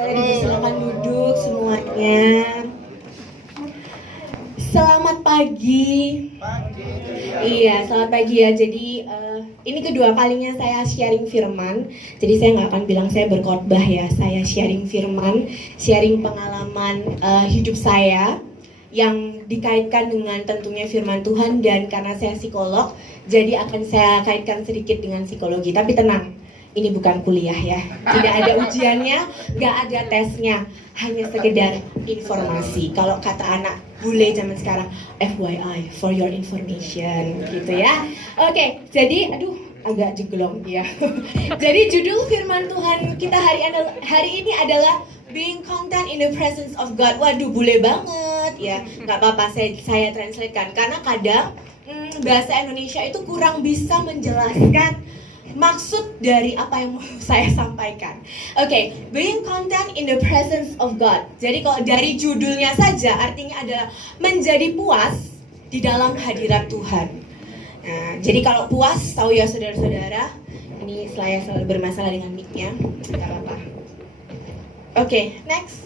Boleh dipersilakan duduk semuanya. Selamat pagi. Iya, selamat pagi ya. Jadi ini kedua kalinya saya sharing firman. Jadi saya nggak akan bilang saya berkhotbah ya. Saya sharing firman, sharing pengalaman hidup saya yang dikaitkan dengan tentunya firman Tuhan. Dan karena saya psikolog, jadi akan saya kaitkan sedikit dengan psikologi. Tapi tenang, ini bukan kuliah ya. Tidak ada ujiannya, nggak ada tesnya. Hanya sekedar informasi. Kalau kata anak bule zaman sekarang, FYI, for your information, gitu ya. Oke, jadi agak jeglong ya. Jadi judul firman Tuhan kita hari ini adalah Being Content in the Presence of God. Waduh, bule banget ya. Nggak apa-apa, saya translatekan. Karena kadang bahasa Indonesia itu kurang bisa menjelaskan maksud dari apa yang mau saya sampaikan. Oke, being content in the presence of God. Jadi kalau dari judulnya saja artinya adalah menjadi puas di dalam hadirat Tuhan. Nah, jadi kalau puas, tahu ya saudara-saudara, ini saya selalu bermasalah dengan mic-nya. Tidak apa-apa. Oke, next.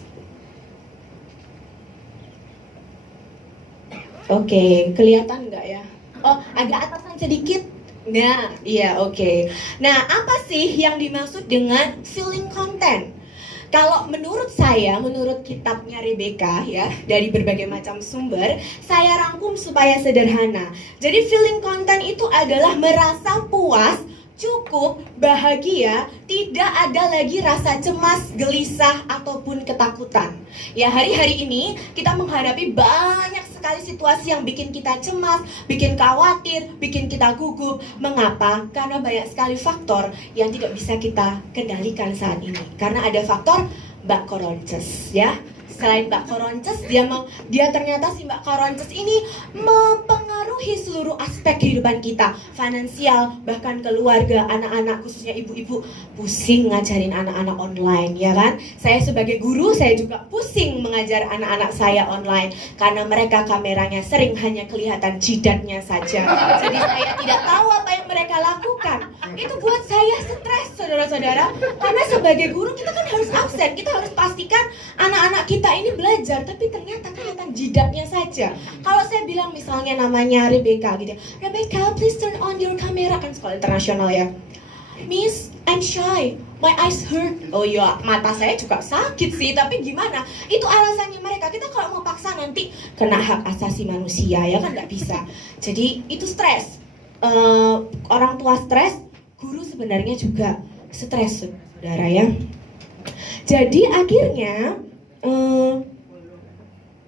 Oke, kelihatan nggak ya? Oh, agak atasan sedikit. Nah, iya, oke. Nah, apa sih yang dimaksud dengan feeling content? Kalau menurut saya, menurut kitabnya Rebecca ya, dari berbagai macam sumber, saya rangkum supaya sederhana. Jadi feeling content itu adalah merasa puas, cukup, bahagia, tidak ada lagi rasa cemas, gelisah, ataupun ketakutan. Ya, hari-hari ini kita menghadapi banyak sekali situasi yang bikin kita cemas, bikin khawatir, bikin kita gugup. Mengapa? Karena banyak sekali faktor yang tidak bisa kita kendalikan saat ini. Karena ada faktor Mbak Koronces ya. Selain Mbak Koronces, dia ternyata si Mbak Koronces ini mempengaruhi seluruh aspek kehidupan kita, finansial, bahkan keluarga, anak-anak, khususnya ibu-ibu pusing ngajarin anak-anak online, ya kan? Saya sebagai guru, saya juga pusing mengajar anak-anak saya online karena mereka kameranya sering hanya kelihatan jidatnya saja. Jadi saya tidak tahu apa yang mereka lakukan. Itu buat saya stres, saudara-saudara. Karena sebagai guru kita kan harus absen, kita harus pastikan anak-anak kita ini belajar, tapi ternyata kelihatan jidatnya saja. Kalau saya bilang misalnya namanya Rebecca gitu, Rebecca, please turn on your camera, kan sekolah internasional ya. Miss, I'm shy, my eyes hurt. Oh iya, mata saya juga sakit sih, tapi gimana? Itu alasannya mereka. Kita kalau mau paksa nanti kena hak asasi manusia, ya kan nggak bisa. Jadi itu stres. Orang tua stres, guru sebenarnya juga stres, saudara ya. Jadi akhirnya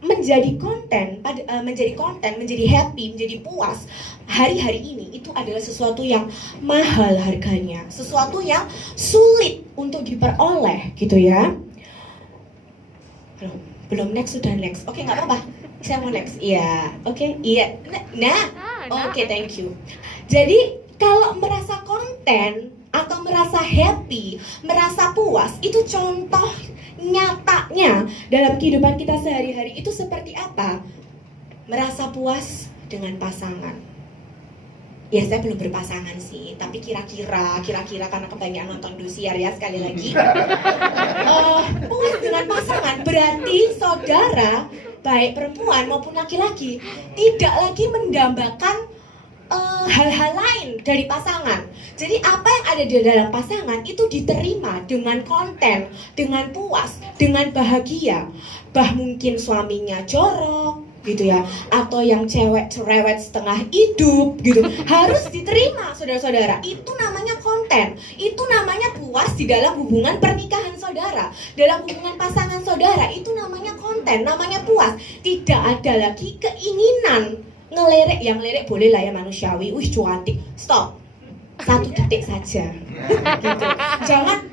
menjadi konten, menjadi happy, menjadi puas hari-hari ini itu adalah sesuatu yang mahal harganya, sesuatu yang sulit untuk diperoleh gitu ya. Belum next, sudah next. Oke, nggak apa-apa. Saya mau next. Iya, oke, iya. Nah, oke, thank you. Jadi kalau merasa konten atau merasa happy, merasa puas, itu contoh nyatanya dalam kehidupan kita sehari-hari itu seperti apa? Merasa puas dengan pasangan. Ya, saya belum berpasangan sih, tapi kira-kira karena kebanyakan nonton Indosiar ya, sekali lagi. Puas dengan pasangan berarti saudara, baik perempuan maupun laki-laki, tidak lagi mendambakan hal-hal lain dari pasangan. Jadi apa yang ada di dalam pasangan itu diterima dengan konten, dengan puas, dengan bahagia. Mungkin suaminya jorok gitu ya, atau yang cewek cerewet setengah hidup gitu, harus diterima saudara-saudara. Itu namanya konten, itu namanya puas di dalam hubungan pernikahan saudara, dalam hubungan pasangan saudara. Itu namanya konten, namanya puas. Tidak ada lagi keinginan ngelerek. Yang lerek boleh lah ya, manusiawi. Wih, cuantik. Stop. 1 detik saja. Gitu. Jangan.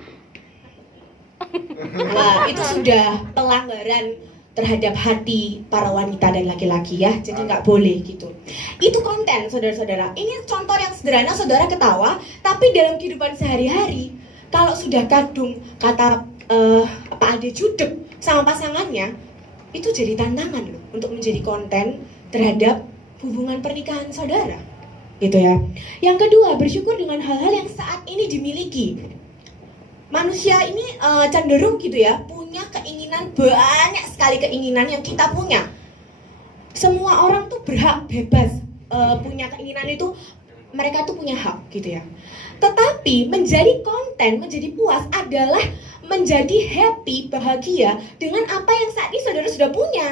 Wah, itu sudah pelanggaran terhadap hati para wanita dan laki-laki ya. Jadi nggak boleh gitu. Itu konten, saudara-saudara. Ini contoh yang sederhana, saudara ketawa. Tapi dalam kehidupan sehari-hari, kalau sudah kadung kata Pak Ade judek sama pasangannya, itu jadi tantangan loh untuk menjadi konten terhadap hubungan pernikahan saudara, gitu ya. Yang kedua, bersyukur dengan hal-hal yang saat ini dimiliki. Manusia ini cenderung gitu ya, punya banyak sekali keinginan yang kita punya. Semua orang tuh berhak bebas punya keinginan itu, mereka tuh punya hak gitu ya. Tetapi menjadi konten, menjadi puas adalah menjadi happy, bahagia dengan apa yang saat ini saudara sudah punya.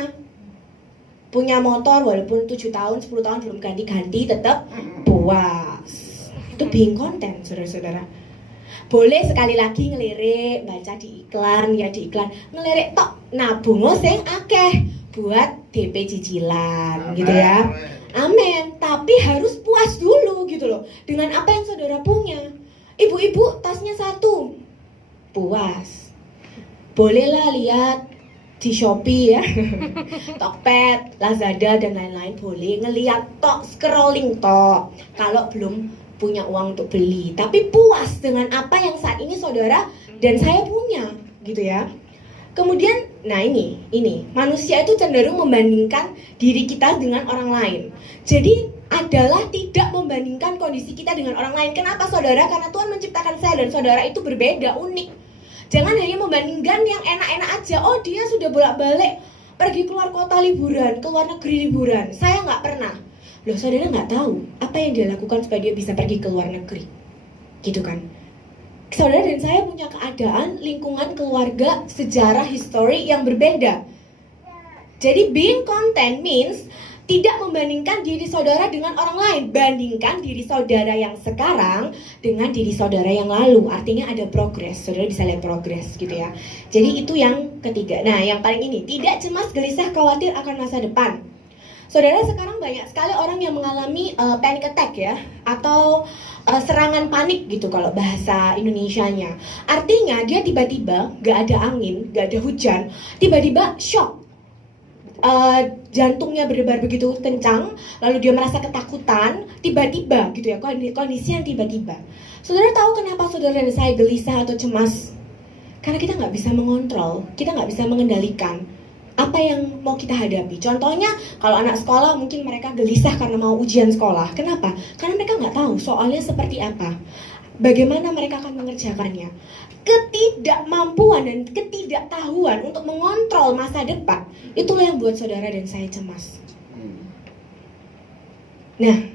Punya motor walaupun 7 tahun, 10 tahun belum ganti-ganti, tetap puas. Itu being content, saudara-saudara. Boleh sekali lagi ngelirik, baca di iklan, ya di iklan, ngelirik tok nabung sing akeh buat DP cicilan, gitu ya. Amin. Tapi harus puas dulu gitu loh dengan apa yang saudara punya. Ibu-ibu tasnya 1, puas. Bolehlah lihat di Shopee ya, Tokped, Lazada dan lain-lain, boleh ngeliat tok, scrolling tok kalau belum punya uang untuk beli, tapi puas dengan apa yang saat ini saudara dan saya punya gitu ya. Kemudian, nah ini manusia itu cenderung membandingkan diri kita dengan orang lain. Jadi adalah tidak membandingkan kondisi kita dengan orang lain. Kenapa saudara? Karena Tuhan menciptakan saya dan saudara itu berbeda, unik. Jangan hanya membandingkan yang enak-enak aja. Oh, dia sudah bolak-balik pergi keluar kota liburan, ke luar negeri liburan. Saya nggak pernah. Loh, saudara nggak tahu apa yang dia lakukan supaya dia bisa pergi ke luar negeri. Gitu kan? Saudara dan saya punya keadaan, lingkungan, keluarga, sejarah, history yang berbeda. Jadi being content means tidak membandingkan diri saudara dengan orang lain. Bandingkan diri saudara yang sekarang dengan diri saudara yang lalu. Artinya ada progress, saudara bisa lihat progress gitu ya. Jadi itu yang ketiga. Nah, yang paling ini, tidak cemas, gelisah, khawatir akan masa depan. Saudara, sekarang banyak sekali orang yang mengalami panic attack ya, atau serangan panik gitu kalau bahasa Indonesianya. Artinya dia tiba-tiba gak ada angin, gak ada hujan, tiba-tiba shock. Jantungnya berdebar begitu kencang, lalu dia merasa ketakutan, tiba-tiba gitu ya, kondisi yang tiba-tiba. Saudara tahu kenapa saudara dan saya gelisah atau cemas? Karena kita nggak bisa mengontrol, kita nggak bisa mengendalikan apa yang mau kita hadapi. Contohnya, kalau anak sekolah mungkin mereka gelisah karena mau ujian sekolah. Kenapa? Karena mereka nggak tahu soalnya seperti apa, bagaimana mereka akan mengerjakannya. Ketidakmampuan dan ketidaktahuan untuk mengontrol masa depan, itulah yang buat saudara dan saya cemas. Nah,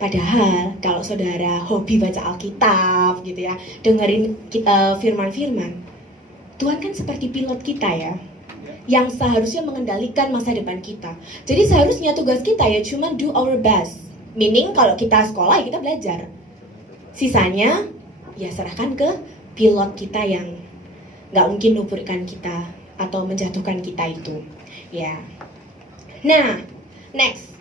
padahal kalau saudara hobi baca Alkitab gitu ya, dengerin firman-firman, Tuhan kan seperti pilot kita ya, yang seharusnya mengendalikan masa depan kita. Jadi seharusnya tugas kita ya cuma do our best. Meaning kalau kita sekolah ya kita belajar. Sisanya ya serahkan ke pilot kita yang nggak mungkin nuburkan kita atau menjatuhkan kita itu. Ya. Nah, next.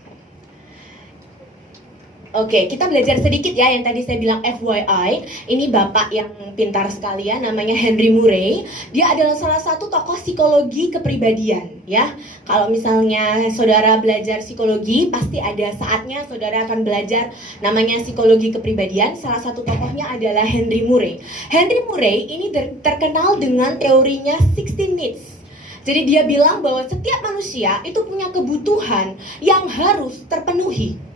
Oke, kita belajar sedikit ya yang tadi saya bilang FYI. Ini bapak yang pintar sekali ya, namanya Henry Murray. Dia adalah salah satu tokoh psikologi kepribadian ya. Kalau misalnya saudara belajar psikologi, pasti ada saatnya saudara akan belajar namanya psikologi kepribadian. Salah satu tokohnya adalah Henry Murray. Henry Murray ini terkenal dengan teorinya 16 needs. Jadi dia bilang bahwa setiap manusia itu punya kebutuhan yang harus terpenuhi.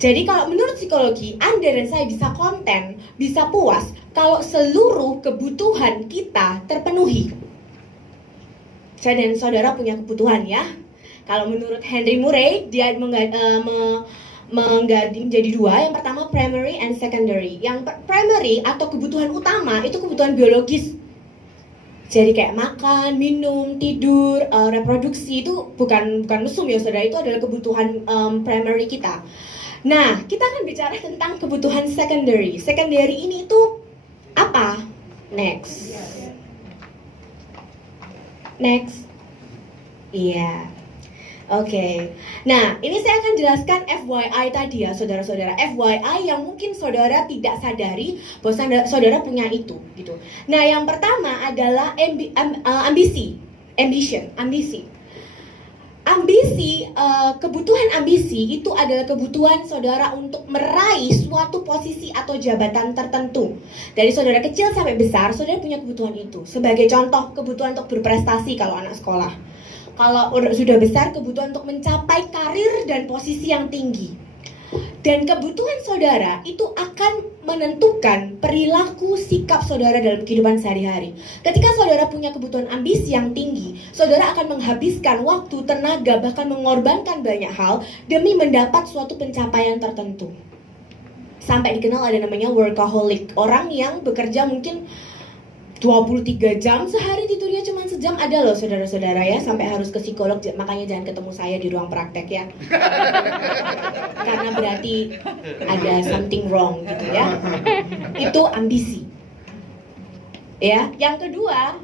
Jadi kalau menurut psikologi, Anda dan saya bisa konten, bisa puas kalau seluruh kebutuhan kita terpenuhi. Saya dan saudara punya kebutuhan ya. Kalau menurut Henry Murray, dia mengganti menjadi 2. Yang pertama primary and secondary. Yang primary atau kebutuhan utama itu kebutuhan biologis. Jadi kayak makan, minum, tidur, reproduksi itu bukan mesum ya saudara, itu adalah kebutuhan primary kita. Nah, kita akan bicara tentang kebutuhan secondary. Secondary ini itu apa? Next. Next. Iya. Oke. Nah, ini saya akan jelaskan FYI tadi ya, saudara-saudara. FYI yang mungkin saudara tidak sadari bahwa saudara punya itu, gitu. Nah, yang pertama adalah ambisi. Kebutuhan ambisi itu adalah kebutuhan saudara untuk meraih suatu posisi atau jabatan tertentu. Dari saudara kecil sampai besar, saudara punya kebutuhan itu. Sebagai contoh, kebutuhan untuk berprestasi kalau anak sekolah. Kalau sudah besar, kebutuhan untuk mencapai karir dan posisi yang tinggi. Dan kebutuhan saudara itu akan menentukan perilaku sikap saudara dalam kehidupan sehari-hari. Ketika saudara punya kebutuhan ambisi yang tinggi, saudara akan menghabiskan waktu, tenaga, bahkan mengorbankan banyak hal demi mendapat suatu pencapaian tertentu. Sampai dikenal ada namanya workaholic, orang yang bekerja mungkin 23 jam sehari, tidurnya cuma sejam. Ada loh saudara-saudara ya, sampai harus ke psikolog. Makanya jangan ketemu saya di ruang praktek ya. Karena berarti ada something wrong gitu ya. Itu ambisi. Ya, yang kedua,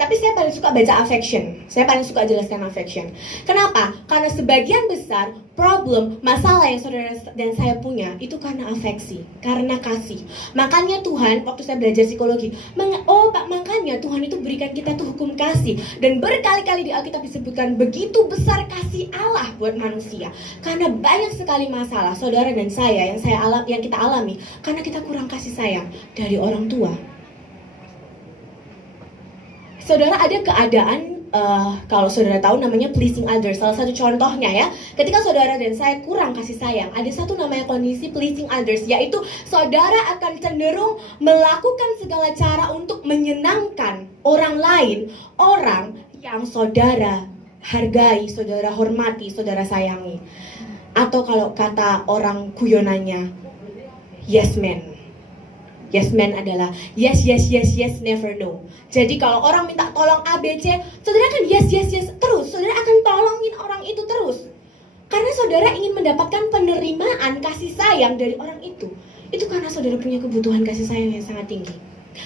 tapi saya paling suka baca affection. Saya paling suka jelaskan affection. Kenapa? Karena sebagian besar problem, masalah yang saudara dan saya punya itu karena afeksi, karena kasih. Makanya Tuhan, waktu saya belajar psikologi, makanya Tuhan itu berikan kita tuh hukum kasih. Dan berkali-kali di Alkitab disebutkan begitu besar kasih Allah buat manusia. Karena banyak sekali masalah saudara dan saya yang kita alami karena kita kurang kasih sayang dari orang tua. Saudara, ada keadaan, kalau saudara tahu namanya pleasing others. Salah satu contohnya ya, ketika saudara dan saya kurang kasih sayang, ada satu namanya kondisi pleasing others, yaitu saudara akan cenderung melakukan segala cara untuk menyenangkan orang lain, orang yang saudara hargai, saudara hormati, saudara sayangi. Atau kalau kata orang guyonannya, yes man. Yes man adalah yes, never no. Jadi kalau orang minta tolong A, B, C, saudara kan yes terus. Saudara akan tolongin orang itu terus. Karena saudara ingin mendapatkan penerimaan kasih sayang dari orang itu. Itu karena saudara punya kebutuhan kasih sayang yang sangat tinggi.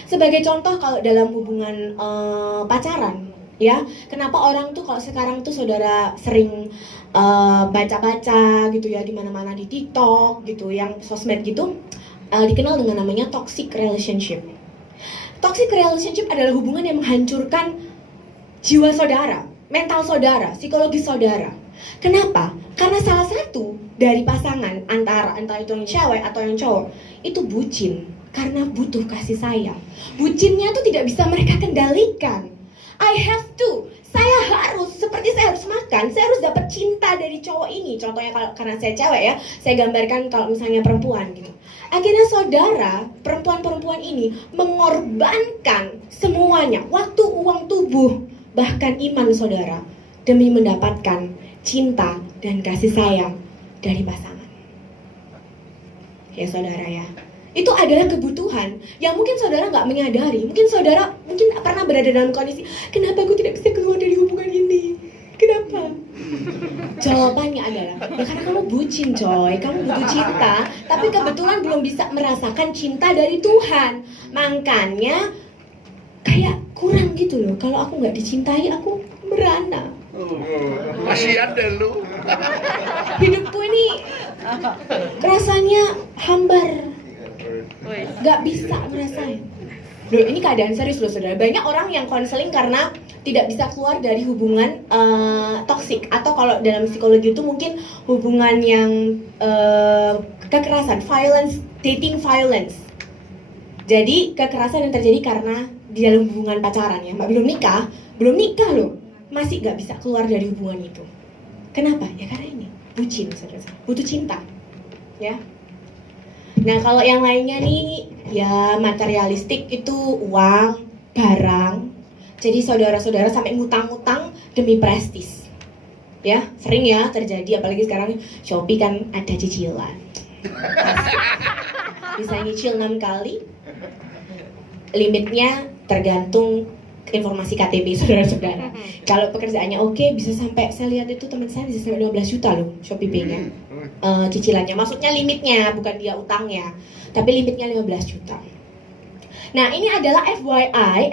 Sebagai contoh, kalau dalam hubungan pacaran, ya, kenapa orang tuh kalau sekarang tuh saudara sering baca-baca gitu ya, di mana-mana di TikTok gitu, yang sosmed gitu, dikenal dengan namanya toxic relationship. Toxic relationship adalah hubungan yang menghancurkan jiwa saudara, mental saudara, psikologi saudara. Kenapa? Karena salah satu dari pasangan antara itu yang cewek atau yang cowok itu bucin karena butuh kasih sayang. Bucinnya tuh tidak bisa mereka kendalikan. I have to, saya harus, seperti saya harus makan, saya harus dapat cinta dari cowok ini. Contohnya kalau karena saya cewek ya, saya gambarkan kalau misalnya perempuan gitu. Akhirnya saudara, perempuan-perempuan ini mengorbankan semuanya, waktu, uang, tubuh, bahkan iman saudara, demi mendapatkan cinta dan kasih sayang dari pasangan. Ya saudara ya, itu adalah kebutuhan yang mungkin saudara nggak menyadari. Mungkin saudara pernah berada dalam kondisi, kenapa aku tidak bisa keluar dari hubungan ini? Kenapa? Jawabannya adalah, ya karena kamu bucin coy, kamu butuh cinta, tapi kebetulan belum bisa merasakan cinta dari Tuhan. Makanya kayak kurang gitu loh. Kalau aku nggak dicintai, aku merana. Kasihan deh lu. Hidupku ini rasanya hambar, nggak bisa ngerasain. Loh, ini keadaan serius loh saudara. Banyak orang yang konseling karena tidak bisa keluar dari hubungan toksik, atau kalau dalam psikologi itu mungkin hubungan yang kekerasan, violence, dating violence. Jadi kekerasan yang terjadi karena di dalam hubungan pacaran ya, belum nikah loh, masih nggak bisa keluar dari hubungan itu. Kenapa? Ya karena ini bucin saudara, butuh cinta, ya. Nah kalau yang lainnya nih, ya materialistik itu uang, barang. Jadi saudara-saudara sampai ngutang-ngutang demi prestis. Ya, sering ya terjadi, apalagi sekarang Shopee kan ada cicilan. Bisa nyicil 6 kali. Limitnya tergantung informasi KTP saudara-saudara. Kalau pekerjaannya oke, bisa sampai, saya lihat itu teman saya bisa sampai 15 juta loh Shopee Pay-nya. Cicilannya, maksudnya limitnya, bukan dia utangnya, tapi limitnya 15 juta. Nah ini adalah FYI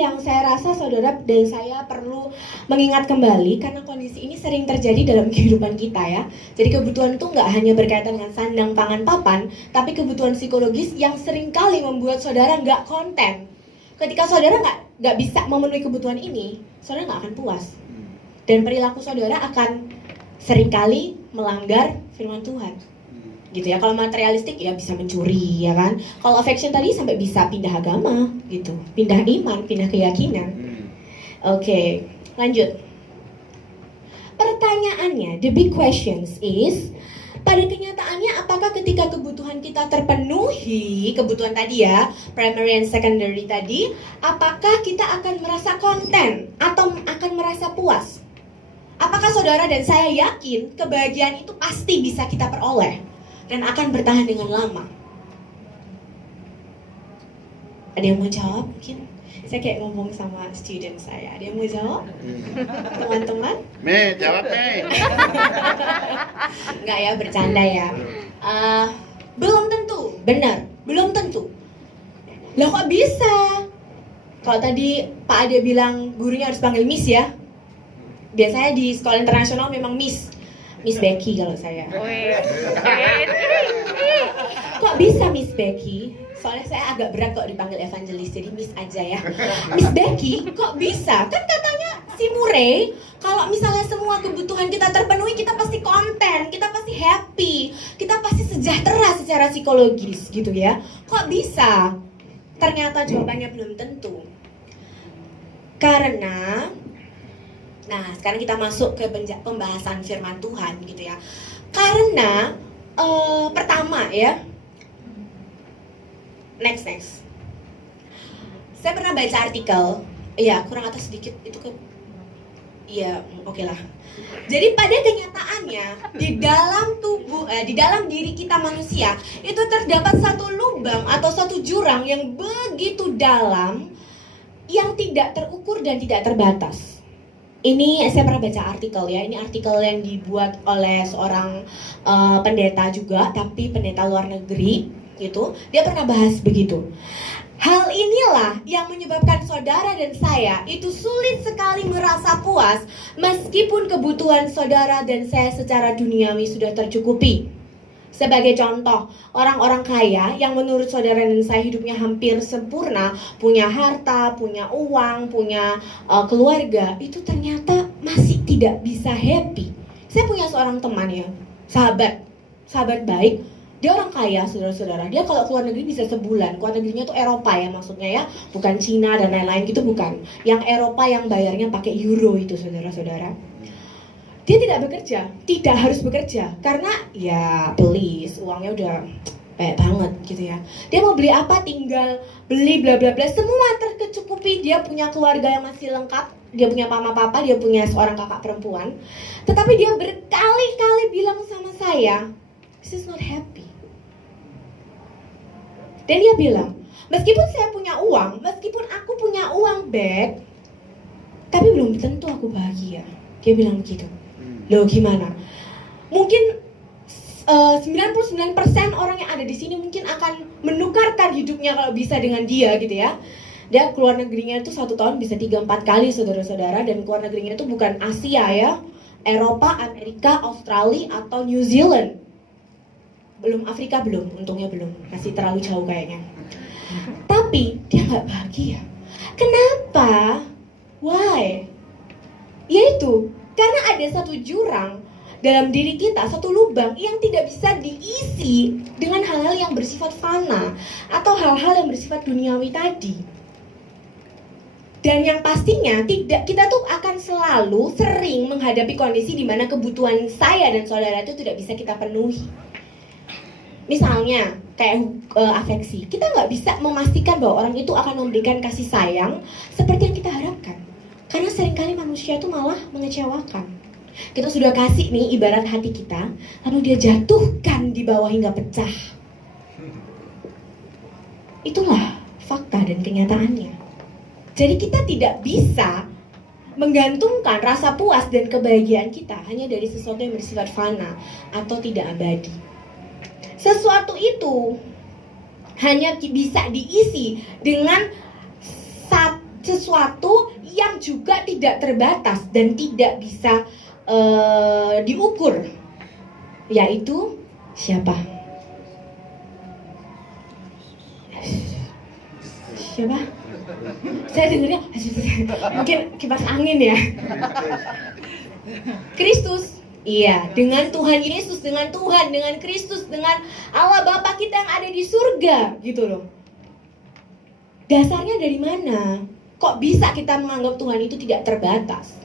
yang saya rasa saudara dan saya perlu mengingat kembali, karena kondisi ini sering terjadi dalam kehidupan kita ya. Jadi kebutuhan itu nggak hanya berkaitan dengan sandang, pangan, papan, tapi kebutuhan psikologis yang seringkali membuat saudara nggak konten. Ketika saudara nggak bisa memenuhi kebutuhan ini, saudara nggak akan puas, dan perilaku saudara akan seringkali melanggar firman Tuhan, gitu ya. Kalau materialistik ya bisa mencuri, ya kan. Kalau affection tadi sampai bisa pindah agama, gitu, pindah iman, pindah keyakinan. Oke, lanjut. Pertanyaannya, the big questions is, pada kenyataannya apakah ketika kebutuhan kita terpenuhi, kebutuhan tadi ya, primary and secondary tadi, apakah kita akan merasa konten atau akan merasa puas? Apakah saudara dan saya yakin kebahagiaan itu pasti bisa kita peroleh dan akan bertahan dengan lama? Ada yang mau jawab mungkin? Saya kayak ngomong sama student saya. Ada yang mau jawab? Teman-teman? Jawab Enggak ya, bercanda ya. Belum tentu, benar, belum tentu. Loh kok bisa? Kalau tadi Pak Ade bilang gurunya harus panggil Miss ya. Biasanya di sekolah internasional memang Miss Becky kalau saya. Kok bisa Miss Becky? Soalnya saya agak berat kok dipanggil evangelis, jadi Miss aja ya. Miss Becky, kok bisa? Kan katanya si Murray, kalau misalnya semua kebutuhan kita terpenuhi, kita pasti konten, kita pasti happy, kita pasti sejahtera secara psikologis gitu ya. Kok bisa? Ternyata jawabannya belum tentu. Karena, nah sekarang kita masuk ke pembahasan firman Tuhan gitu ya. Karena pertama ya, next. Saya pernah baca artikel, ya kurang atas sedikit itu ke, ya oke lah. Jadi pada kenyataannya di dalam tubuh, di dalam diri kita manusia itu terdapat satu lubang atau satu jurang yang begitu dalam, yang tidak terukur dan tidak terbatas. Ini saya pernah baca artikel ya. Ini artikel yang dibuat oleh seorang pendeta juga, tapi pendeta luar negeri. Gitu, dia pernah bahas begitu. Hal inilah yang menyebabkan saudara dan saya itu sulit sekali merasa puas meskipun kebutuhan saudara dan saya secara duniawi sudah tercukupi. Sebagai contoh, orang-orang kaya yang menurut saudara dan saya hidupnya hampir sempurna, punya harta, punya uang, punya keluarga, itu ternyata masih tidak bisa happy. Saya punya seorang teman ya, sahabat baik. Dia orang kaya, saudara-saudara. Dia kalau keluar negeri bisa sebulan. Keluar negerinya tuh Eropa ya maksudnya ya. Bukan Cina dan lain-lain gitu, bukan. Yang Eropa yang bayarnya pakai euro itu, saudara-saudara. Dia tidak bekerja, tidak harus bekerja. Karena ya please, uangnya udah banyak banget gitu ya. Dia mau beli apa tinggal beli bla bla bla. Semua terkecukupi. Dia punya keluarga yang masih lengkap. Dia punya mama papa, dia punya seorang kakak perempuan. Tetapi dia berkali-kali bilang sama saya, "This is not happy." Dan dia bilang, meskipun saya punya uang, meskipun aku punya uang bag, tapi belum tentu aku bahagia. Dia bilang begitu. Loh gimana? Mungkin 99% orang yang ada di sini mungkin akan menukarkan hidupnya kalau bisa dengan dia gitu ya. Dia keluar negerinya itu 1 tahun bisa 3-4 kali saudara-saudara. Dan keluar negerinya itu bukan Asia ya, Eropa, Amerika, Australia atau New Zealand. Belum Afrika, belum, untungnya belum, masih terlalu jauh kayaknya. Tapi dia nggak bahagia. Kenapa? Why? Yaitu karena ada satu jurang dalam diri kita, satu lubang yang tidak bisa diisi dengan hal-hal yang bersifat fana atau hal-hal yang bersifat duniawi tadi. Dan yang pastinya kita tuh akan selalu sering menghadapi kondisi di mana kebutuhan saya dan saudara itu tidak bisa kita penuhi. Misalnya kayak afeksi, kita nggak bisa memastikan bahwa orang itu akan memberikan kasih sayang seperti yang kita harapkan. Karena seringkali manusia itu malah mengecewakan. Kita sudah kasih nih ibarat hati kita, lalu dia jatuhkan di bawah hingga pecah. Itulah fakta dan kenyataannya. Jadi kita tidak bisa menggantungkan rasa puas dan kebahagiaan kita hanya dari sesuatu yang bersifat fana atau tidak abadi. Sesuatu itu hanya bisa diisi dengan sesuatu yang juga tidak terbatas dan tidak bisa diukur, yaitu siapa? Siapa? Saya dengarnya mungkin kipas angin ya. Kristus. Iya, dengan Tuhan Yesus, dengan Tuhan, dengan Kristus, dengan Allah Bapa kita yang ada di surga, gitu loh. Dasarnya dari mana? Kok bisa kita menganggap Tuhan itu tidak terbatas?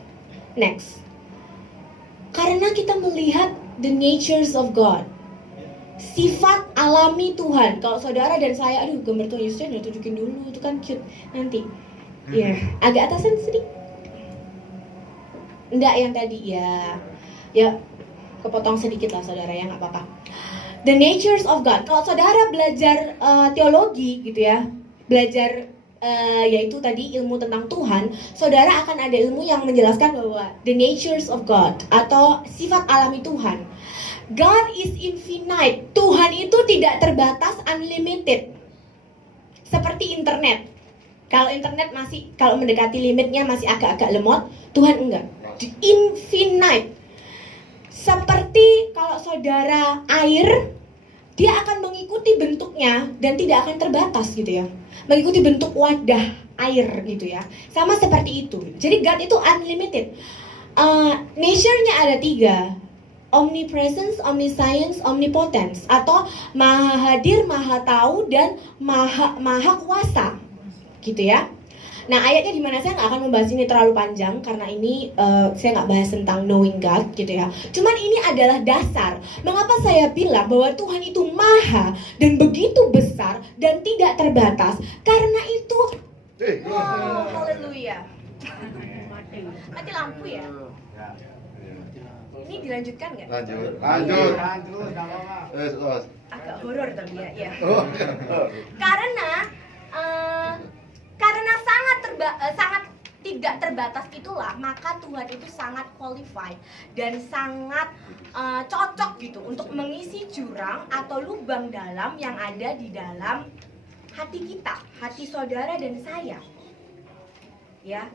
Next. Karena kita melihat the natures of God, sifat alami Tuhan. Kalau saudara dan saya, aduh gambar Tuhan Yesusnya udah tunjukin dulu, itu kan cute nanti. Ya, agak atasan sedikit. Enggak yang tadi ya. Ya, kepotong sedikit lah saudara ya, nggak apa-apa. The natures of God. Kalau saudara belajar teologi gitu ya, belajar yaitu tadi ilmu tentang Tuhan, saudara akan ada ilmu yang menjelaskan bahwa the natures of God atau sifat alami Tuhan. God is infinite. Tuhan itu tidak terbatas, unlimited. Seperti internet. Kalau internet masih, kalau mendekati limitnya masih agak-agak lemot, Tuhan enggak. Infinite. Seperti kalau saudara air, dia akan mengikuti bentuknya dan tidak akan terbatas gitu ya. Mengikuti bentuk wadah air gitu ya. Sama seperti itu. Jadi God itu unlimited. Nature-nya ada 3. Omnipresence, omniscience, omnipotence. Atau maha hadir, maha tahu, dan maha kuasa. Gitu ya. Nah ayatnya dimana saya nggak akan membahas ini terlalu panjang karena ini saya nggak bahas tentang knowing God gitu ya. Cuman ini adalah dasar. Mengapa saya bilang bahwa Tuhan itu maha dan begitu besar dan tidak terbatas? Karena itu, wow, haleluya. Mati lampu ya. Ini dilanjutkan nggak? Lanjut. Agak horor tapi ya. Oh. Karena sangat tidak terbatas itulah, maka Tuhan itu sangat qualified dan sangat cocok gitu untuk mengisi jurang atau lubang dalam yang ada di dalam hati kita, hati saudara dan saya. Ya,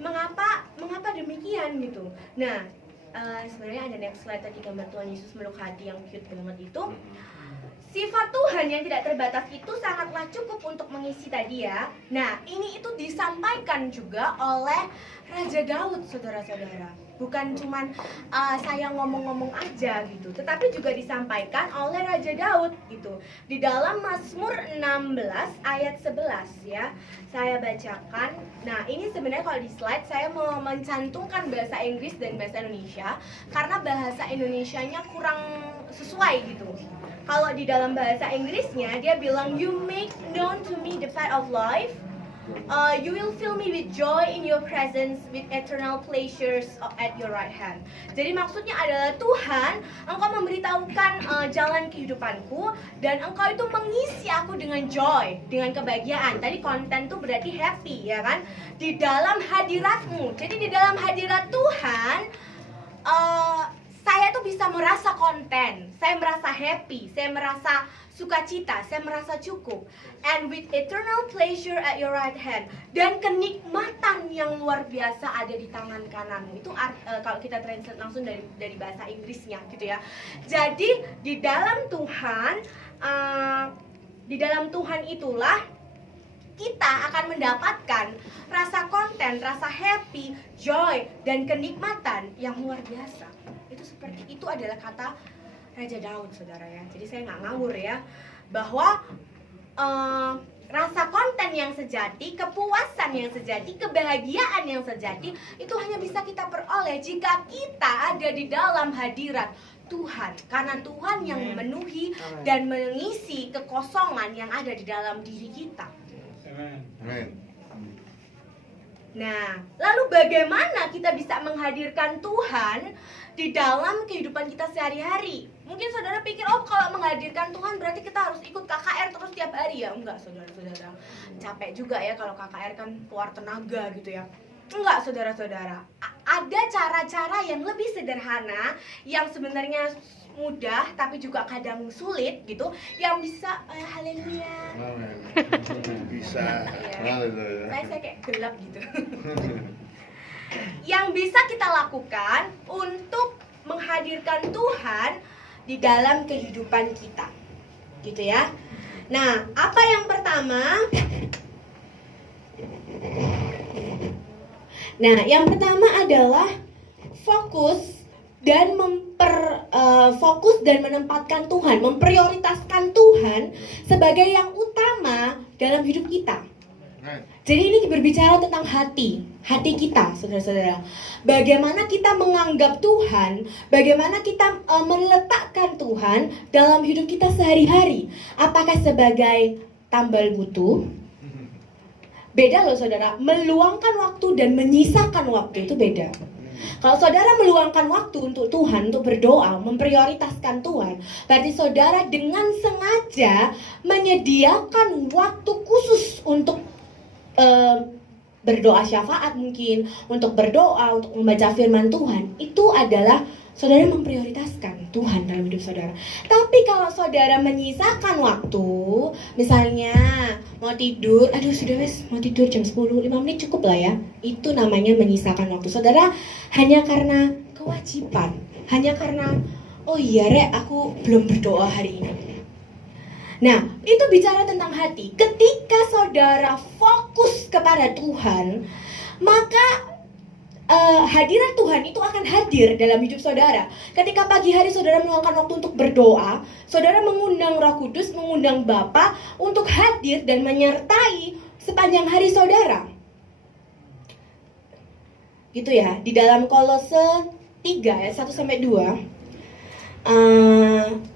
mengapa demikian gitu? Nah, sebenarnya ada next slide tadi gambar Tuhan Yesus meluk hati yang cute banget itu. Sifat Tuhan yang tidak terbatas itu sangatlah cukup untuk mengisi tadi ya. Nah, ini itu disampaikan juga oleh Raja Daud, saudara-saudara. Bukan cuman saya ngomong-ngomong aja gitu, tetapi juga disampaikan oleh Raja Daud gitu. Di dalam Mazmur 16 ayat 11 ya. Saya bacakan. Nah, ini sebenarnya kalau di slide saya mau mencantumkan bahasa Inggris dan bahasa Indonesia karena bahasa Indonesianya kurang sesuai gitu. Kalau di dalam bahasa Inggrisnya dia bilang, you make known to me the path of life, you will fill me with joy in your presence, with eternal pleasures at your right hand. Jadi maksudnya adalah Tuhan, engkau memberitahukan jalan kehidupanku dan engkau itu mengisi aku dengan joy, dengan kebahagiaan. Tadi konten tuh berarti happy ya kan, di dalam hadiratmu. Jadi di dalam hadirat Tuhan saya tuh bisa merasa konten, saya merasa happy, saya merasa sukacita, saya merasa cukup. And with eternal pleasure at your right hand. Dan kenikmatan yang luar biasa ada di tangan kananmu. Itu kalau kita translate langsung dari bahasa Inggrisnya gitu ya. Jadi di dalam Tuhan itulah kita akan mendapatkan rasa konten, rasa happy, joy, dan kenikmatan yang luar biasa. Itu seperti itu adalah kata Raja Daud, saudara ya. Jadi saya nggak ngawur ya, bahwa rasa konten yang sejati, kepuasan yang sejati, kebahagiaan yang sejati itu hanya bisa kita peroleh jika kita ada di dalam hadirat Tuhan. Karena Tuhan yang memenuhi dan mengisi kekosongan yang ada di dalam diri kita. Amin. Nah, lalu bagaimana kita bisa menghadirkan Tuhan di dalam kehidupan kita sehari-hari? Mungkin saudara pikir, oh kalau menghadirkan Tuhan berarti kita harus ikut KKR terus tiap hari ya? Enggak, saudara-saudara. Capek juga ya kalau KKR kan keluar tenaga gitu ya. Enggak, saudara-saudara. Ada cara-cara yang lebih sederhana yang sebenarnya mudah tapi juga kadang sulit gitu, yang bisa haleluya. Bisa. Saya kayak gelap gitu. Yang bisa kita lakukan untuk menghadirkan Tuhan di dalam kehidupan kita. Gitu ya. Nah, apa yang pertama? Nah, yang pertama adalah fokus dan fokus dan menempatkan Tuhan, memprioritaskan Tuhan sebagai yang utama dalam hidup kita. Amen. Jadi ini berbicara tentang hati kita, saudara-saudara. Bagaimana kita menganggap Tuhan, bagaimana kita meletakkan Tuhan dalam hidup kita sehari-hari. Apakah sebagai tambal butuh? Beda loh saudara, meluangkan waktu dan menyisakan waktu itu beda. Kalau saudara meluangkan waktu untuk Tuhan, untuk berdoa, memprioritaskan Tuhan, berarti saudara dengan sengaja menyediakan waktu khusus untuk berdoa syafaat mungkin, untuk berdoa, untuk membaca firman Tuhan. Itu adalah saudara memprioritaskan Tuhan dalam hidup saudara. Tapi kalau saudara menyisakan waktu, misalnya mau tidur, aduh sudah wes mau tidur jam 10, 5 menit cukup lah ya. Itu namanya menyisakan waktu. Saudara hanya karena kewajiban, hanya karena oh iya rek aku belum berdoa hari ini. Nah, itu bicara tentang hati. Ketika saudara fokus kepada Tuhan, maka hadirat Tuhan itu akan hadir dalam hidup saudara. Ketika pagi hari saudara meluangkan waktu untuk berdoa, saudara mengundang Roh Kudus, mengundang Bapa untuk hadir dan menyertai sepanjang hari saudara. Gitu ya, di dalam Kolose 3 ayat 1 sampai 2.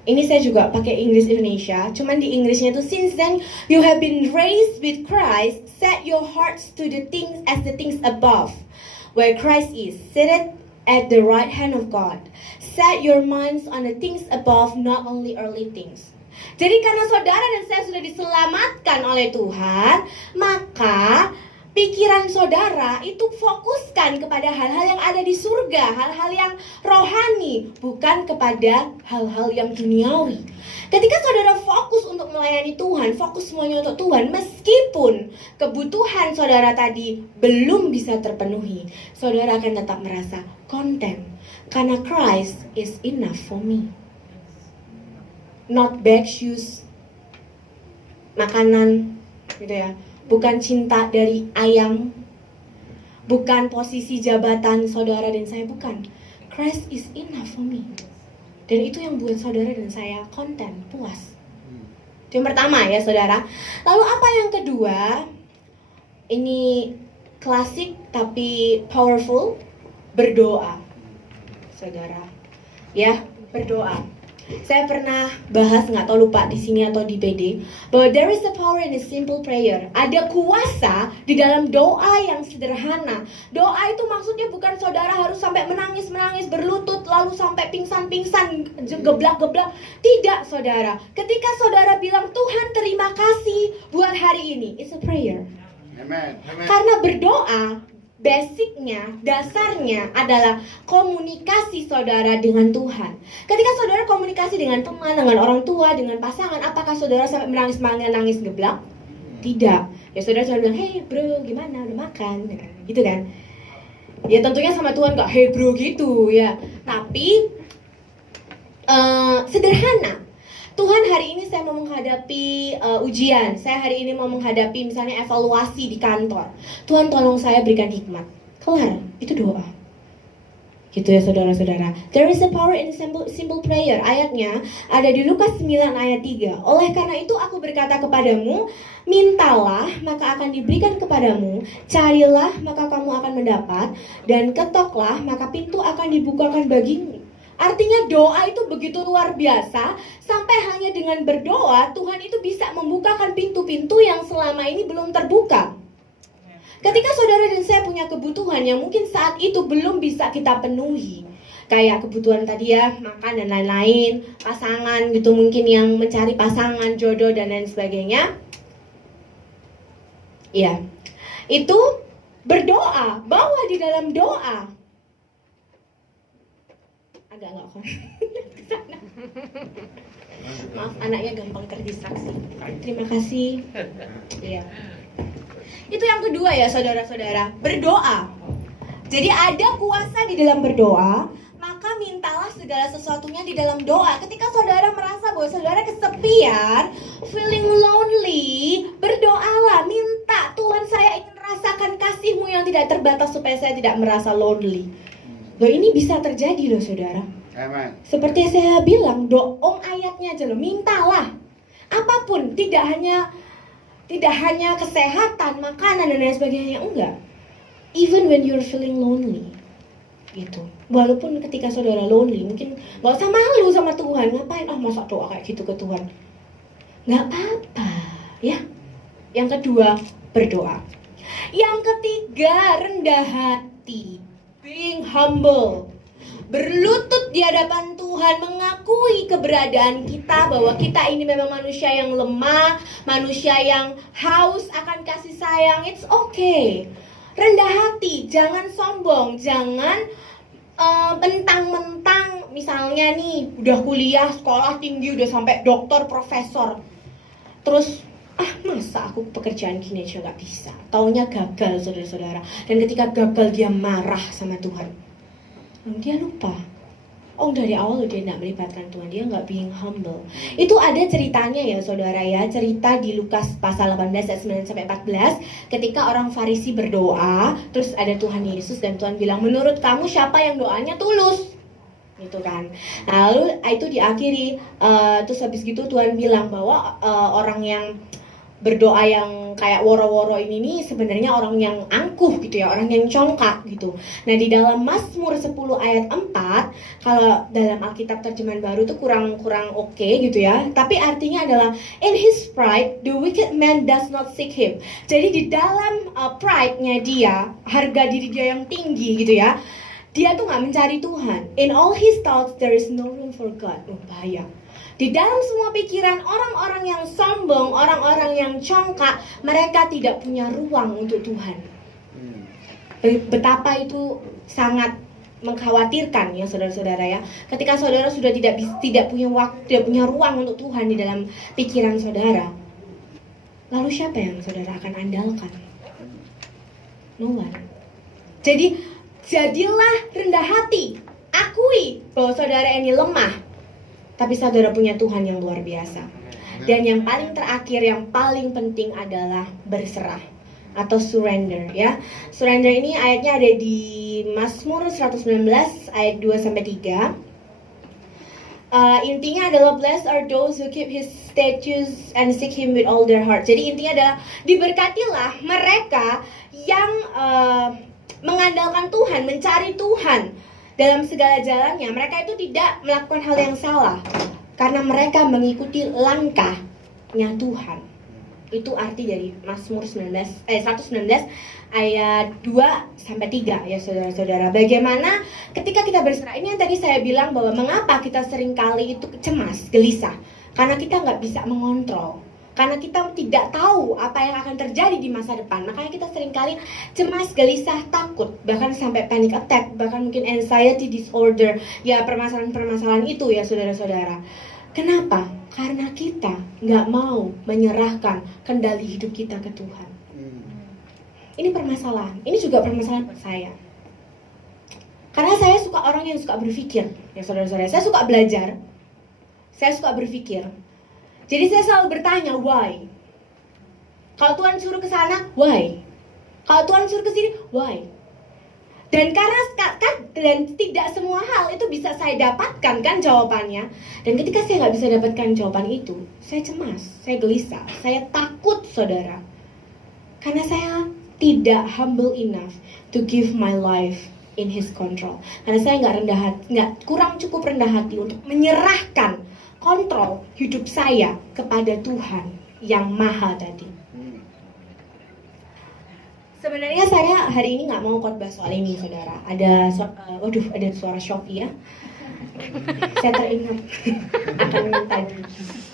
Ini saya juga pakai Inggris Indonesia. Cuman di Inggrisnya itu, since then you have been raised with Christ, set your hearts to the things as the things above, where Christ is seated at the right hand of God. Set your minds on the things above, not only earthly things. Jadi karena saudara dan saya sudah diselamatkan oleh Tuhan, maka pikiran saudara itu fokuskan kepada hal-hal yang ada di surga, hal-hal yang rohani, bukan kepada hal-hal yang duniawi. Ketika saudara fokus untuk melayani Tuhan, fokus semuanya untuk Tuhan, meskipun kebutuhan saudara tadi belum bisa terpenuhi, saudara akan tetap merasa content, karena Christ is enough for me. Not bag shoes, makanan, gitu ya. Bukan cinta dari ayam, bukan posisi jabatan saudara dan saya, bukan. Christ is enough for me. Dan itu yang buat saudara dan saya konten, puas. Itu yang pertama ya saudara. Lalu apa yang kedua? Ini klasik tapi powerful, berdoa. Saudara, ya, berdoa. Saya pernah bahas, nggak tahu lupa di sini atau di PD, bahwa there is a power in a simple prayer. Ada kuasa di dalam doa yang sederhana. Doa itu maksudnya bukan saudara harus sampai menangis-menangis, berlutut, lalu sampai pingsan-pingsan, geblak-geblak. Tidak saudara. Ketika saudara bilang, Tuhan terima kasih buat hari ini, it's a prayer. Amen. Amen. Karena berdoa, basicnya, dasarnya adalah komunikasi saudara dengan Tuhan. Ketika saudara komunikasi dengan teman, dengan orang tua, dengan pasangan, apakah saudara sampai menangis geblak? Tidak. Ya saudara bilang, hey bro, gimana, udah makan? Gitu kan. Ya tentunya sama Tuhan gak hey bro gitu ya. Tapi sederhana. Tuhan, hari ini saya mau menghadapi ujian. Saya hari ini mau menghadapi misalnya evaluasi di kantor. Tuhan tolong saya berikan hikmat. Kelar, itu doa. Gitu ya saudara-saudara. There is a power in simple prayer. Ayatnya ada di Lukas 9 ayat 3. Oleh karena itu aku berkata kepadamu, mintalah maka akan diberikan kepadamu, carilah maka kamu akan mendapat, dan ketoklah maka pintu akan dibukakan bagimu. Artinya doa itu begitu luar biasa, sampai hanya dengan berdoa Tuhan itu bisa membukakan pintu-pintu yang selama ini belum terbuka. Ketika saudara dan saya punya kebutuhan yang mungkin saat itu belum bisa kita penuhi, kayak kebutuhan tadi ya, makan dan lain-lain, pasangan gitu, mungkin yang mencari pasangan, jodoh dan lain sebagainya. Iya, itu berdoa, bawa di dalam doa. Agak nggak kon. Maaf, anaknya gampang terdistraksi. Terima kasih. Iya. Itu yang kedua ya saudara-saudara, berdoa. Jadi ada kuasa di dalam berdoa, maka mintalah segala sesuatunya di dalam doa. Ketika saudara merasa bahwa saudara kesepian, feeling lonely, berdoalah, minta, Tuhan saya ingin rasakan kasih-Mu yang tidak terbatas supaya saya tidak merasa lonely. Loh, ini bisa terjadi loh saudara. Amen. Seperti saya bilang, doong ayatnya aja loh, mintalah apapun, tidak hanya Tidak hanya kesehatan, makanan, dan lain sebagainya, enggak. Even when you're feeling lonely, gitu. Walaupun ketika saudara lonely, mungkin gak usah malu sama Tuhan. Ngapain? Masa doa kayak gitu ke Tuhan? Gak apa-apa, ya. Yang kedua, berdoa. Yang ketiga, rendah hati, being humble. Berlutut di hadapan Tuhan, mengakui keberadaan kita, bahwa kita ini memang manusia yang lemah, manusia yang haus akan kasih sayang. It's okay. Rendah hati, jangan sombong, jangan mentang-mentang misalnya nih udah kuliah, sekolah tinggi, udah sampai doktor, profesor, terus masa aku pekerjaan gini aja gak bisa. Taunya gagal, saudara-saudara. Dan ketika gagal dia marah sama Tuhan. Dia lupa, dari awal dia gak melibatkan Tuhan, dia gak being humble. Itu ada ceritanya ya saudara ya, cerita di Lukas pasal 18 ayat 9-14, ketika orang Farisi berdoa, terus ada Tuhan Yesus dan Tuhan bilang, menurut kamu siapa yang doanya tulus? Gitu kan. Lalu itu diakhiri, terus habis gitu Tuhan bilang bahwa orang yang berdoa yang kayak woro-woro ini nih sebenarnya orang yang angkuh gitu ya, orang yang congkak gitu. Nah di dalam Mazmur 10 ayat 4, kalau dalam Alkitab terjemahan baru itu kurang oke gitu ya. Tapi artinya adalah, in his pride the wicked man does not seek him. Jadi di dalam pride-nya dia, harga diri dia yang tinggi gitu ya, dia tuh gak mencari Tuhan. In all his thoughts there is no room for God. Bahaya. Di dalam semua pikiran orang-orang yang sombong, orang-orang yang congkak, mereka tidak punya ruang untuk Tuhan. Betapa itu sangat mengkhawatirkan ya saudara-saudara ya. Ketika saudara sudah tidak punya waktu, tidak punya ruang untuk Tuhan di dalam pikiran saudara, lalu siapa yang saudara akan andalkan? No one. Jadi jadilah rendah hati, akui bahwa saudara ini lemah, tapi saudara punya Tuhan yang luar biasa. Dan yang paling terakhir, yang paling penting adalah berserah atau surrender ya. Surrender ini ayatnya ada di Mazmur 119 ayat 2-3. Intinya adalah blessed are those who keep his statutes and seek him with all their heart. Jadi intinya adalah diberkatilah mereka yang mengandalkan Tuhan, mencari Tuhan dalam segala jalannya. Mereka itu tidak melakukan hal yang salah karena mereka mengikuti langkahnya Tuhan. Itu arti dari Mazmur 119 ayat 2-3 ya saudara-saudara. Bagaimana ketika kita berserah, ini yang tadi saya bilang bahwa mengapa kita seringkali itu cemas, gelisah, karena kita nggak bisa mengontrol. Karena kita tidak tahu apa yang akan terjadi di masa depan. Makanya kita seringkali cemas, gelisah, takut, bahkan sampai panic attack, bahkan mungkin anxiety disorder. Ya permasalahan-permasalahan itu ya saudara-saudara. Kenapa? Karena kita nggak mau menyerahkan kendali hidup kita ke Tuhan. Ini permasalahan. Ini juga permasalahan buat saya. Karena saya suka orang yang suka berpikir. Ya saudara-saudara, saya suka belajar. Saya suka berpikir. Jadi saya selalu bertanya, why? Kalau Tuhan suruh ke sana, why? Kalau Tuhan suruh ke sini, why? Dan karena dan tidak semua hal itu bisa saya dapatkan kan jawabannya. Dan ketika saya nggak bisa dapatkan jawaban itu, saya cemas, saya gelisah, saya takut saudara. Karena saya tidak humble enough to give my life in his control. Karena saya kurang cukup rendah hati untuk menyerahkan kontrol hidup saya kepada Tuhan yang maha tadi. Sebenarnya saya hari ini nggak mau khotbah soal ini, saudara. Ada suara Shopee ya. Saya teringat akan tadi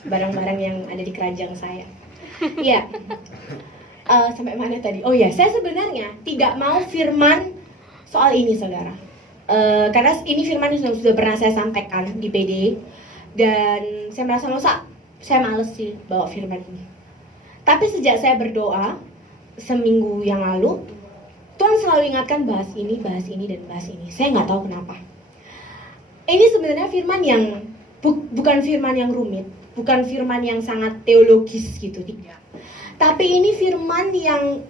barang-barang yang ada di keranjang saya. Iya. Sampai mana tadi? Oh ya, saya sebenarnya tidak mau firman soal ini, saudara. Karena ini firman yang sudah pernah saya sampaikan di PD. Dan saya merasa saya males sih bawa firman ini. Tapi sejak saya berdoa seminggu yang lalu, Tuhan selalu ingatkan bahas ini, dan bahas ini. Saya nggak tahu kenapa. Ini sebenarnya firman yang bukan firman yang rumit, bukan firman yang sangat teologis gitu, tidak. Tapi ini firman yang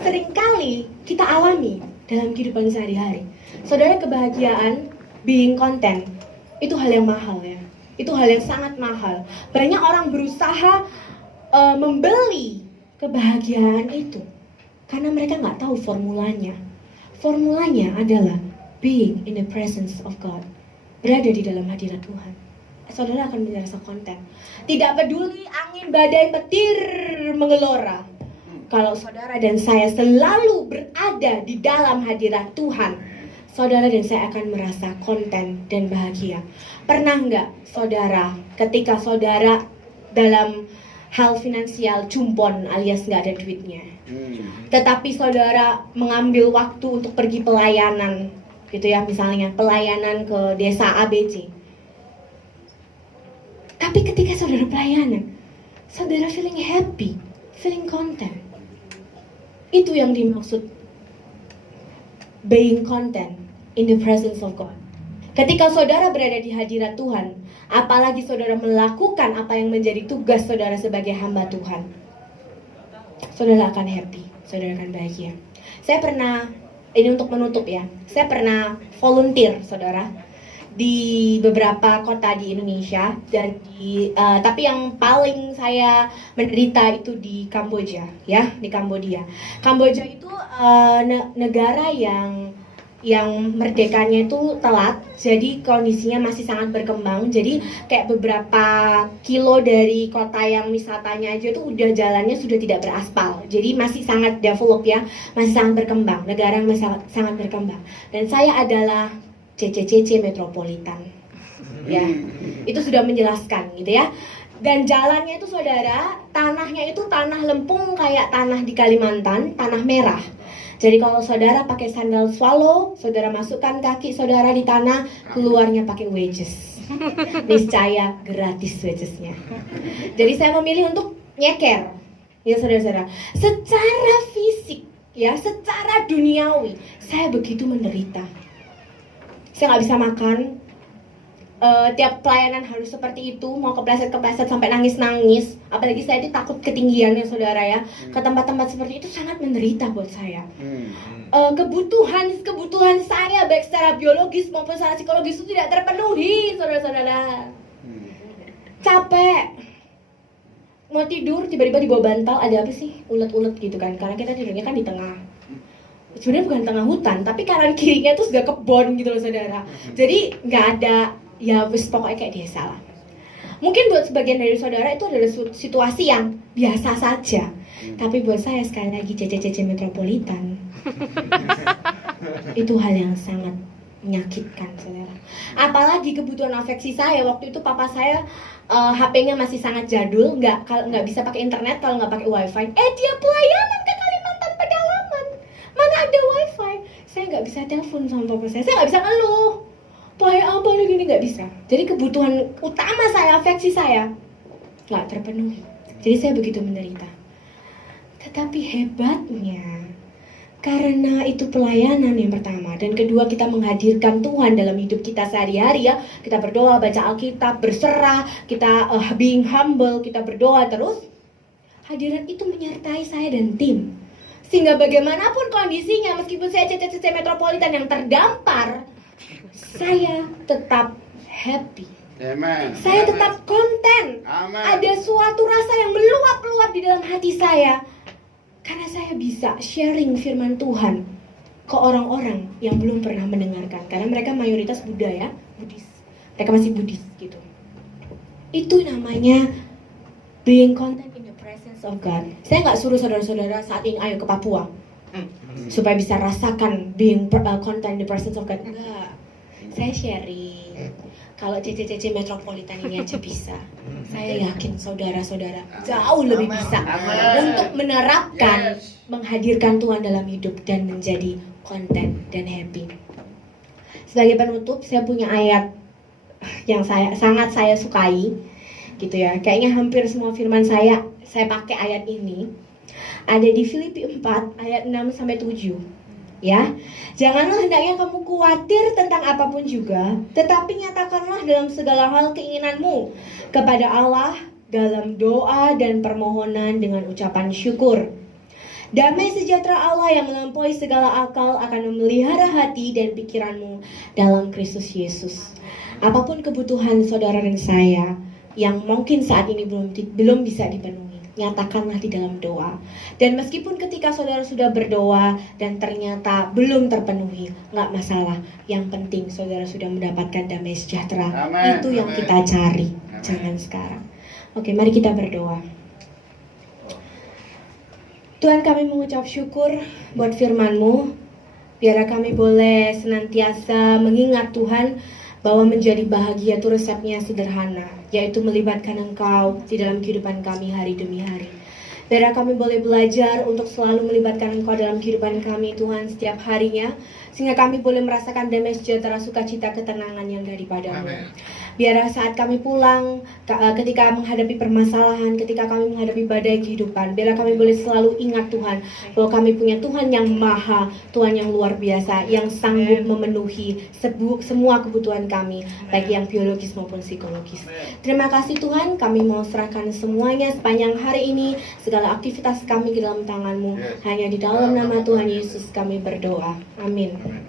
seringkali kita alami dalam kehidupan sehari-hari. Saudara, kebahagiaan, being content, itu hal yang mahal ya. Itu hal yang sangat mahal. Banyak orang berusaha membeli kebahagiaan itu karena mereka nggak tahu formulanya. Formulanya adalah being in the presence of God, berada di dalam hadirat Tuhan. Saudara akan merasa konten. Tidak peduli angin badai petir mengelora, kalau saudara dan saya selalu berada di dalam hadirat Tuhan, saudara dan saya akan merasa konten dan bahagia. Pernah nggak saudara ketika saudara dalam hal finansial cumpon alias nggak ada duitnya, tetapi saudara mengambil waktu untuk pergi pelayanan gitu ya, misalnya pelayanan ke desa ABC. Tapi ketika saudara pelayanan, saudara feeling happy, feeling content. Itu yang dimaksud being content in the presence of God. Ketika saudara berada di hadirat Tuhan, apalagi saudara melakukan apa yang menjadi tugas saudara sebagai hamba Tuhan, saudara akan happy, saudara akan bahagia. Saya pernah, ini untuk menutup ya, saya pernah volunteer saudara di beberapa kota di Indonesia dan tapi yang paling saya menderita itu di Kamboja ya, di Kambodia. Kamboja itu negara yang merdekanya itu telat, jadi kondisinya masih sangat berkembang. Jadi kayak beberapa kilo dari kota yang wisatanya aja tuh udah jalannya sudah tidak beraspal. Jadi masih sangat develop ya, masih sangat berkembang, negara yang masih sangat berkembang. Dan saya adalah CCCC Metropolitan, ya, itu sudah menjelaskan gitu ya. Dan jalannya itu saudara, tanahnya itu tanah lempung kayak tanah di Kalimantan, tanah merah. Jadi kalau saudara pakai sandal swallow, saudara masukkan kaki saudara di tanah, keluarnya pakai wedges. Niscaya gratis wedgesnya. Jadi saya memilih untuk nyeker, ya saudara-saudara. Secara fisik, ya, secara duniawi, saya begitu menderita. Saya nggak bisa makan, tiap pelayanan harus seperti itu, mau kepleset-kepleset sampai nangis-nangis. Apalagi saya itu takut ketinggiannya saudara ya. Ke tempat-tempat seperti itu sangat menderita buat saya. Kebutuhan saya baik secara biologis maupun secara psikologis itu tidak terpenuhi saudara-saudara. Capek, mau tidur tiba-tiba di bawah bantal ada apa sih, ulet-ulet gitu kan, karena kita tidurnya kan di tengah. Sebenarnya bukan tengah hutan, tapi kanan kirinya tuh sudah kebon gitu loh saudara. Jadi nggak ada, ya wis pokoknya kayak desa lah. Mungkin buat sebagian dari saudara itu adalah situasi yang biasa saja. Tapi buat saya sekali lagi CCCC Metropolitan itu hal yang sangat menyakitkan saudara. Apalagi kebutuhan afeksi saya waktu itu, papa saya HP-nya masih sangat jadul, nggak bisa pakai internet kalau nggak pakai wifi. Dia pelayanan ke Kalimantan pedalaman, mana ada wifi. Saya nggak bisa telepon sama papa saya nggak bisa ngeluh. Apa gini, nggak bisa. Jadi kebutuhan utama saya, afeksi saya nggak terpenuhi. Jadi saya begitu menderita. Tetapi hebatnya, karena itu pelayanan yang pertama, dan kedua kita menghadirkan Tuhan dalam hidup kita sehari-hari ya. Kita berdoa, baca Alkitab, berserah, kita being humble, kita berdoa terus. Hadirat itu menyertai saya dan tim. Sehingga bagaimanapun kondisinya, meskipun saya CCCC Metropolitan yang terdampar, saya tetap happy. Amen. Saya tetap konten. Amen. Ada suatu rasa yang meluap-luap di dalam hati saya. Karena saya bisa sharing firman Tuhan ke orang-orang yang belum pernah mendengarkan. Karena mereka mayoritas Buddha ya, Buddhis. Mereka masih Buddhis gitu. Itu namanya being content in the presence of God. Saya nggak suruh saudara-saudara saat ini ayo ke Papua supaya bisa rasakan being content in the presence of God. Enggak. Saya sharing. Kalau CCCC Metropolitan ini aja bisa, saya yakin saudara-saudara jauh lebih bisa untuk menerapkan, menghadirkan Tuhan dalam hidup dan menjadi konten dan happy. Sebagai penutup, saya punya ayat yang sangat saya sukai, gitu ya. Kayaknya hampir semua firman saya pakai ayat ini. Ada di Filipi 4 ayat 6 sampai 7. Ya, janganlah hendaknya kamu khawatir tentang apapun juga, tetapi nyatakanlah dalam segala hal keinginanmu kepada Allah dalam doa dan permohonan dengan ucapan syukur. Damai sejahtera Allah yang melampaui segala akal akan memelihara hati dan pikiranmu dalam Kristus Yesus. Apapun kebutuhan saudara dan saya yang mungkin saat ini belum bisa dipenuhi, nyatakanlah di dalam doa. Dan meskipun ketika saudara sudah berdoa dan ternyata belum terpenuhi, nggak masalah. Yang penting saudara sudah mendapatkan damai sejahtera. Amen. Itu yang Amen. kita cari. Amen. Jangan sekarang. Oke, mari kita berdoa. Tuhan, kami mengucap syukur buat firman-Mu. Biar kami boleh senantiasa mengingat Tuhan bahwa menjadi bahagia itu resepnya sederhana, yaitu melibatkan Engkau di dalam kehidupan kami hari demi hari. Biar kami boleh belajar untuk selalu melibatkan Engkau dalam kehidupan kami Tuhan setiap harinya, sehingga kami boleh merasakan damai sejahtera, sukacita, ketenangan yang daripadamu. Amen. Biar saat kami pulang, ketika menghadapi permasalahan, ketika kami menghadapi badai kehidupan, biar kami boleh selalu ingat Tuhan, bahwa kami punya Tuhan yang maha, Tuhan yang luar biasa, yang sanggup memenuhi semua kebutuhan kami, baik yang biologis maupun psikologis. Terima kasih Tuhan, kami mau serahkan semuanya sepanjang hari ini, segala aktivitas kami ke dalam tangan-Mu. Yes. Hanya di dalam nama Tuhan Yesus kami berdoa. Amin. Amen.